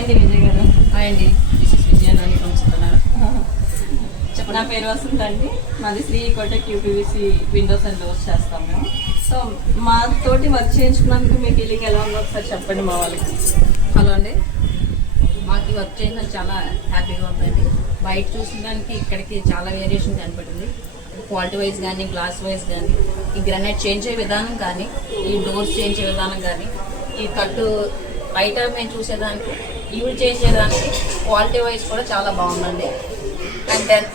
అండి విజయ్ గారు. హాయ్ అండి, this is Vijayanani from Chittanada. నా పేరు వసంత అండి. మాది Shri Kotak UPVC windows and doors చేస్తాం మేము. సో మా తోటి వర్క్ చేయించుకున్నందుకు మీ ఫీలింగ్ ఎలా ఉందో ఒకసారి చెప్పండి మా వాళ్ళకి. హలో అండి, మాకు వర్క్ చేయడం చాలా హ్యాపీగా ఉందండి. బయట చూసిన దానికి ఇక్కడికి చాలా వేరియేషన్ కనపడింది. క్వాలిటీ వైజ్ కానీ, గ్లాస్ వైజ్ కానీ, ఈ గ్రానైట్ చేంజ్ అయ్యే విధానం కానీ, ఈ డోర్స్ చేంజ్ అయ్యే విధానం కానీ, ఈ కట్టు బయట మేము చూసేదానికి ఇవి చేంజ్ చేయడానికి క్వాలిటీ వైజ్ కూడా చాలా బాగుందండి. అండ్ దెన్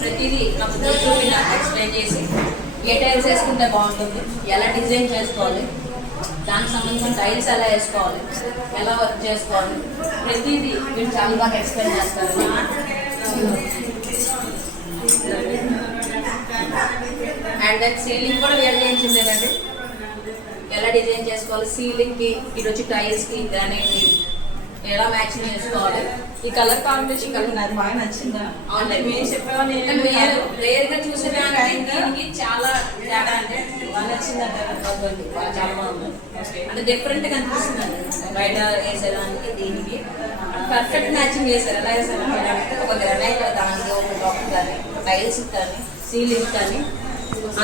ప్రతిదీ చూపిన ఎక్స్ప్లెయిన్ చేసి ఏ టైల్స్ వేసుకుంటే బాగుంటుంది, ఎలా డిజైన్ చేసుకోవాలి, దానికి సంబంధించిన టైల్స్ ఎలా వేసుకోవాలి, ఎలా వర్క్ చేసుకోవాలి, ప్రతిదీ మీరు చాలా బాగా ఎక్స్ప్లెయిన్ చేస్తారు. అండ్ దెన్ సీలింగ్ కూడా వేడి చేయించిందేనండి, ఎలా డిజైన్ చేసుకోవాలి, సీలింగ్కి ఇటు వచ్చి టైల్స్కి కానీ ఎలా మ్యాచింగ్ చేసుకోవాలి. ఈ కలర్ కాంబినేషన్ కలర్ నాకు బాగా నచ్చిందా? అంటే మీరు చెప్పేవాళ్ళు మీరు రేర్గా చూసేదానికి చాలా తేడా అంటే బాగా నచ్చిందంటారు. చాలా బాగుంది, అంటే డిఫరెంట్గా అనిపిస్తుంది. బయట వేసేదానికి దీనికి పర్ఫెక్ట్ మ్యాచింగ్ చేశారు. ఎలా వేసారు, ఒక గ్రానైట్ దానికి ఒక టాప్ కానీ, టైల్స్ కానీ, సీలింగ్ కానీ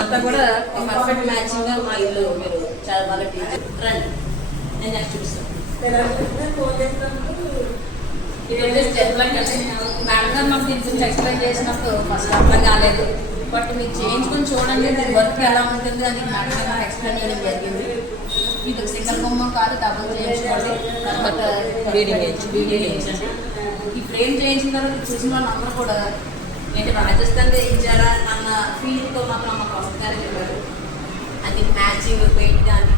అంతా కూడా పర్ఫెక్ట్ మ్యాచింగ్గా మా ఇల్లు మీరు చాలా బాగా రండి, నేను నెక్స్ట్ చూస్తాను. మేడం గారు మాకు దీని గురించి ఎక్స్ప్లెయిన్ చేసినప్పుడు ఫస్ట్ అర్థం కాలేదు. బట్ మీరు చేయించుకొని చూడండి, దీని వర్క్ ఎలా ఉంటుంది అని మేడం గారు నాకు ఎక్స్ప్లెయిన్ చేయడం జరిగింది. ఇది సింగల్ బొమ్మ కాదు, డబుల్ చేయించుకోండి, తర్వాత బీడింగ్ చేయించండి. ఈ ఫ్రేమ్ చేయించిన తర్వాత చూసిన వాళ్ళు అందరూ కూడా ఏంటి రాజస్థాన్ చేయించారా అన్న ఫీలింగ్తో మాత్రం మాకు వస్తారు చెప్పారు. అది మ్యాచింగ్ పెయింట్ కానీ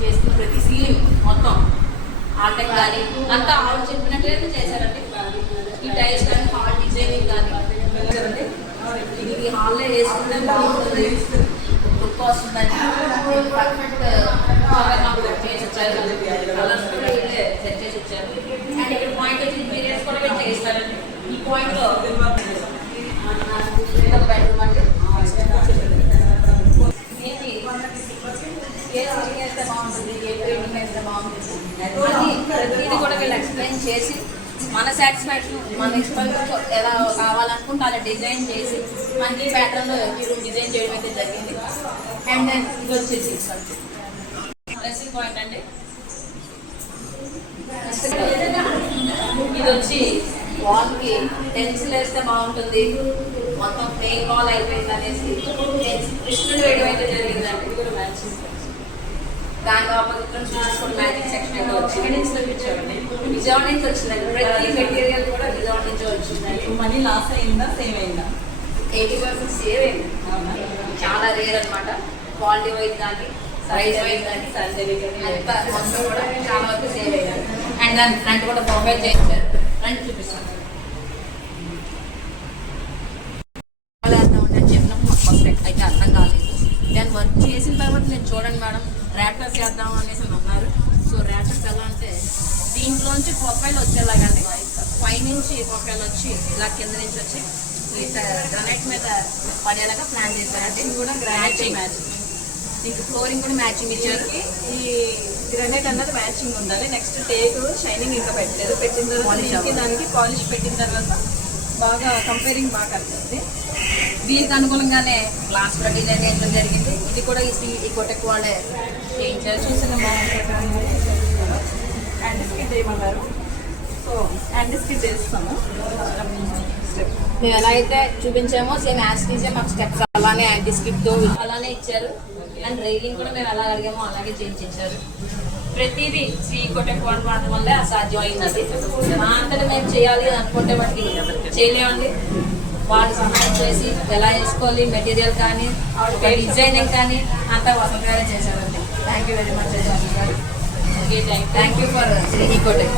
చేస్తున్న ప్రతి సీలింగ్ మొత్తం ఆర్టెక్ కానీ అంతా ఆల్ చెప్పినట్లయితే చేశారండి. ఈ టైల్స్ కానీ, హాల్ డిజైనింగ్ కానీ ఇది హాల్లో వేసుకుంటే బాగుంటుంది, లుక్ వస్తుందని పర్ఫెక్ట్ చేసి వచ్చారు. కలర్స్ కూడా ఇల్లే సెట్ చేసి వచ్చారు. అండ్ ఇక్కడ పాయింట్ వచ్చి పీరియడ్స్ కూడా మీరు చేస్తారండి. ఈ పాయింట్లో ఒక బెడ్రూమ్ అంటే ఏంటి ఏ సీలింగ్ వేస్తే బాగుంటుంది, ఏ పెయింటింగ్ వేస్తే బాగుంటుంది అని ప్రతిదీ కూడా వీళ్ళు ఎక్స్ప్లెయిన్ చేసి మన సాటిస్ఫాక్షన్, మన ఎక్స్పీరియన్స్ ఎలా కావాలనుకుంటే అలా డిజైన్ చేసి మనకి ఈ ప్యాటర్న్లో మీరు డిజైన్ చేయడం అయితే జరిగింది. అండ్ దెన్ ఇది వచ్చేసి డ్రెస్సింగ్ పాయింట్ అండి. ఇది వచ్చి వాల్కి టెన్సిల్ వేస్తే బాగుంటుంది, మొత్తం ప్లెయిన్ వాల్ అయిపోయింది అనేసి కృష్ణుడు వేయడం అయితే జరిగిందండి. ఇది కూడా మ్యాచింగ్ దాని ఆపోజిట్ చూసుకొని మ్యాచింగ్ సెక్షన్ అయితే వచ్చింది. విజయవాడ నుంచి వచ్చిందండి. ప్రతి మెటీరియల్ కూడా విజయవాడ నుంచి వచ్చిందండి. మనీ లాస్ అయిందా, సేవ్ అయిందా? 80% సేవ్ అయింది. చాలా రేర్ అనమాట. క్వాలిటీ వైజ్ కానీ, సైజ్ వైజ్ కానీ, అంత మొత్తం కూడా చాలా వరకు సేవ్ అయ్యారు. అండ్ దాని ఫ్రంట్ కూడా ప్రొవైడ్ చేయించారు. ఫ్రంట్ చూపిస్తాను అని చెప్పినప్పుడు మాకు పర్ఫెక్ట్ అయితే అర్థం కాలేదు. దాన్ని వర్క్ చేసిన తర్వాత నేను చూడండి మేడం ర్యాటర్స్ చేద్దాం అనేసి అన్నారు. సో ర్యాటర్స్ ఎలా అంటే దీంట్లోంచి ప్రొఫైల్ వచ్చేలాగండి, పైనుంచి ప్రొఫైల్ వచ్చి ఇలా కింద నుంచి వచ్చి గ్రానైట్ మీద పడేలాగా ప్లాన్ చేశారంటే ఇది కూడా గ్రానైట్ మ్యాచింగ్. దీనికి ఫ్లోరింగ్ కూడా మ్యాచింగ్ ఇచ్చారు. ఈ గ్రానైట్ అన్నది మ్యాచింగ్ ఉండాలి. నెక్స్ట్ టేక్ షైనింగ్ ఇంకా పెట్టలేదు. పెట్టిన తర్వాత దానికి పాలిష్ పెట్టిన తర్వాత బాగా కంపేరింగ్ బాగా కలుగుతుంది. దీనికి అనుగుణంగానే గ్లాస్ కూడా డిజైన్ చేయడం జరిగింది. ఇది కూడా ఈ కోటక్ వాళ్ళే చేయించారు. చూసిన బాగుంటుంది. హ్యాండ్ స్కిట్ చేయమన్నారు. సో హ్యాండ్ స్కిట్ చేస్తాము. మేము ఎలా అయితే చూపించామో సేమ్ యాస్టీజే మాకు స్టెప్స్ అలానే యాంటీ స్కిట్తో అలానే ఇచ్చారు. అండ్ రైలింగ్ కూడా మేము ఎలా అడిగామో అలాగే చేయించారు. ప్రతిదీ శ్రీ కోటక్ వాళ్ళ వాడడం వల్లే అసాధ్యం అయింది. మా అంతటా మేము చేయాలి అనుకుంటే వాటికి చేయలేమండి. వాళ్ళు సహాయం చేసి ఎలా వేసుకోవాలి, మెటీరియల్ కానీ, డిజైనింగ్ కానీ అంతా వసంత గారే చేశారండి. Thank you very much. Thank you for Shri Kotak.